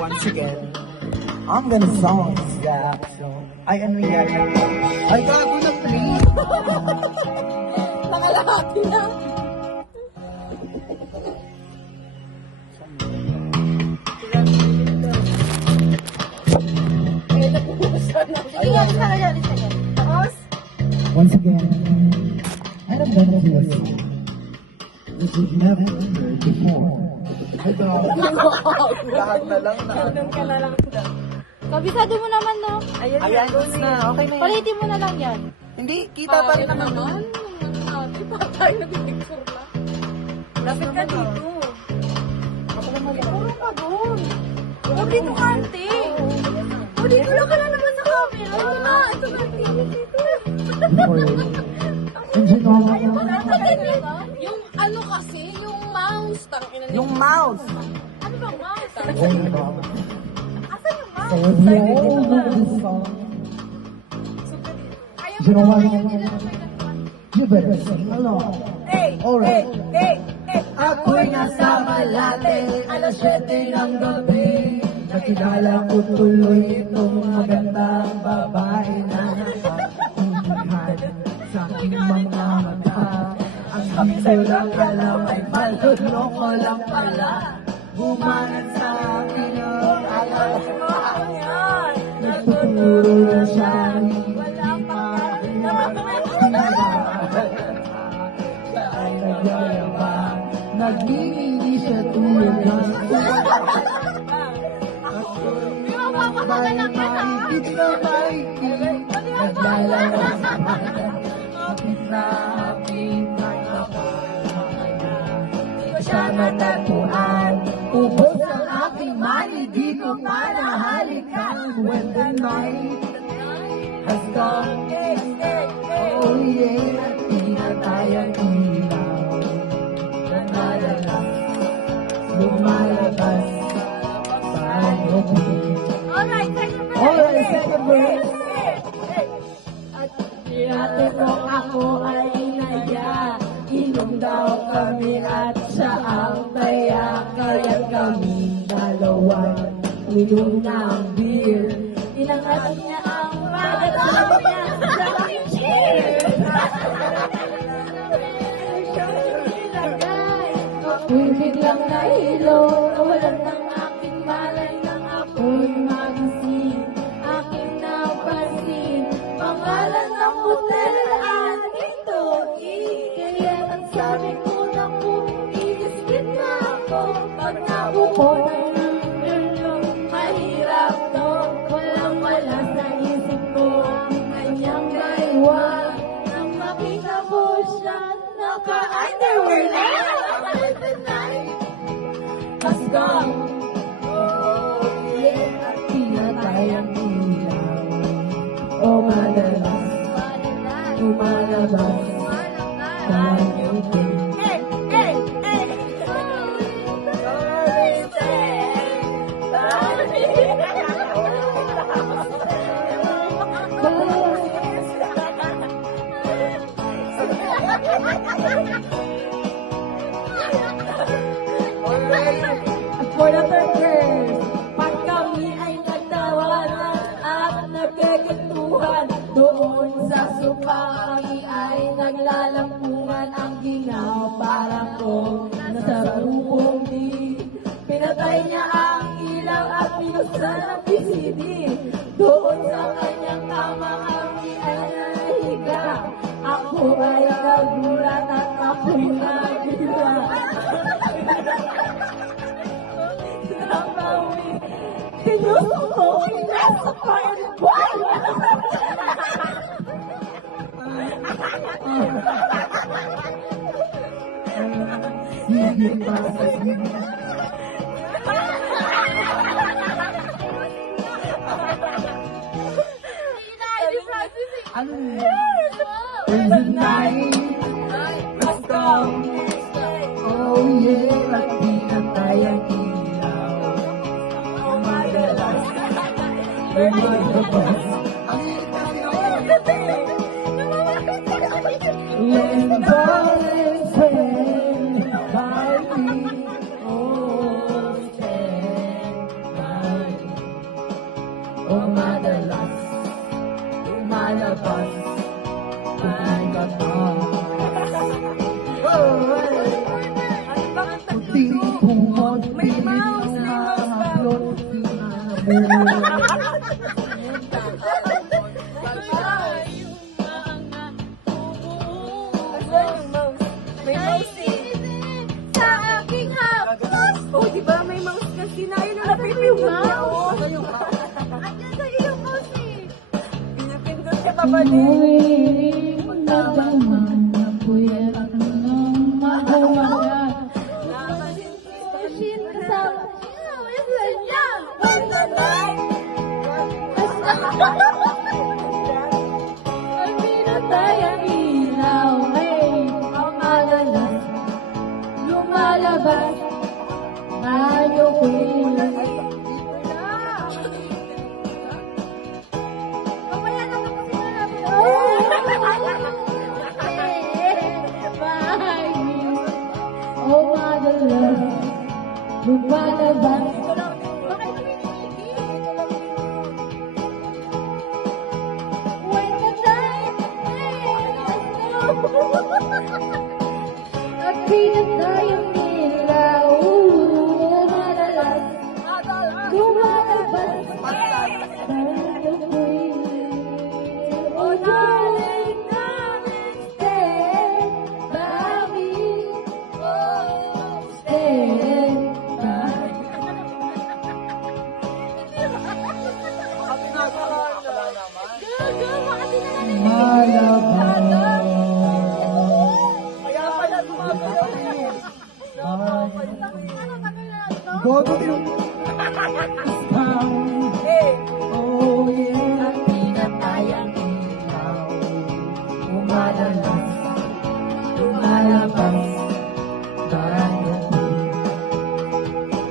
Once again, I'm gonna song that song. Ay, ano yan? Ay, gago na, please! Nakalahati na. Sige, alis ka yan, alis ka yan. Tapos? Once again, I'm gonna do a song that you've never heard before. Ito, lahat na lang na. Ganun ka na lang. Kabisado mo naman, no? Ayan, na, okay na yan. Palitin mo na lang yan. Hindi, kita pa rin naman. Di ba tayo nag-picture na? Lapit ka dito. Puro ka doon. O dito ka, ante. O dito lang ka na naman sa camera. Ito na, ito na. Yung ano kasi, yung mouse. Yung mouse. Ano bang mouse? Oh my God. Asan yung mouse? So if you all know this song, you know what? You better sing along. Alright. Ako'y nasa Malate, alas 7 ng gabi. Nakilala ko tuloy itong magandang babae na nakapagpuhan sa aking mga mata. Ang hindi lang alam ay maluloko lang pala. Bumanat sa akin ang alam nagtuturo na siya. Ay nagyayabang, nagiging siya tulad ng may maigit na maigit, naglalaro sa mga kapit na hapit ng kapalakanya. Di ko siya natatuan, ubos ang aking mali, di ko pa nahalikan. When the night has gone, oh yeah, di na tayong ilaw. Lumalabas sa gabi. Alright, second verse. At tinatanong ako ay inaya. Inom daw kami at siya ang taya. Kaya kami dalawa inom ng beer. Inangat niya ang magandang niya sa aking cheer. Ako'y biglang nahilo, nawalan ng aking malay nang ako'y magising. Aking napansin, pangalan ng hotel aking tuig. Kaya ang sabi ko na kung iiskit na ako, pag naupo na mahirap to. Walang-wala sa isip ko ang kanyang naiwan. Nang makita ko siya, naka-underwear na. The night has gone. Oh yeah, at tinatayang ilaw. O madalas, lumalabas tayong For the third verse, pag kami ay nagtawanan at nagkikwentuhan, doon sa sopa kami ay naglalampungan. Ang ginaw para ko nasa bubong di. Pinatay niya ang ilaw at pinuksan ang PCD. Doon sa kanyang kama kami ay nahiga. Ako ay nagulat at ako'y nabigla. Nabawi. Tinuso ko, inasa ko ang buwan. sige pa sa sige. Ano yun? When the night has come, oh yeah, at di na tayang ilaw. Oh madalas, lumalabas ang when darling friend by me, oh stand by o madalas lumalabas ay gatas. Puti kumot, May mouse, may mouse ba? pinahablot, May mouse sa aking hapos. Oh, di ba may mouse kasi na yun ang napipindot niya. Oh. Andiyan sa iyong mouse eh. Pinipindot siya pabalik. Lumalabas tayo Mamaya na kasi namin. Oh, madalas lumalabas. When the time At pinatayang ilaw, madalas lumalabas. Tayo ko'y Oh, darling, darling, stand by me. Stand by me. malabas. Kaya pala gumagalaw eh. Bobo yung Eh, oh yeah, at pinatayang ilaw, umadalas, lumalabas, tayo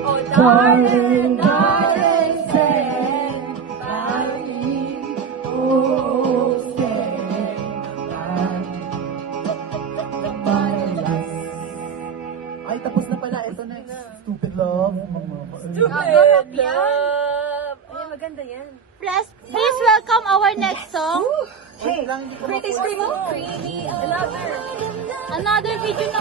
oh, darling, darling, stand by me, oh, stand by me, madalas. Ay, tapos na pala, ito next. Stupid love, mga Stupid love. Ay, maganda yan. Please welcome our next song. Hey, pretty scream. Pretty. I love her. Another video na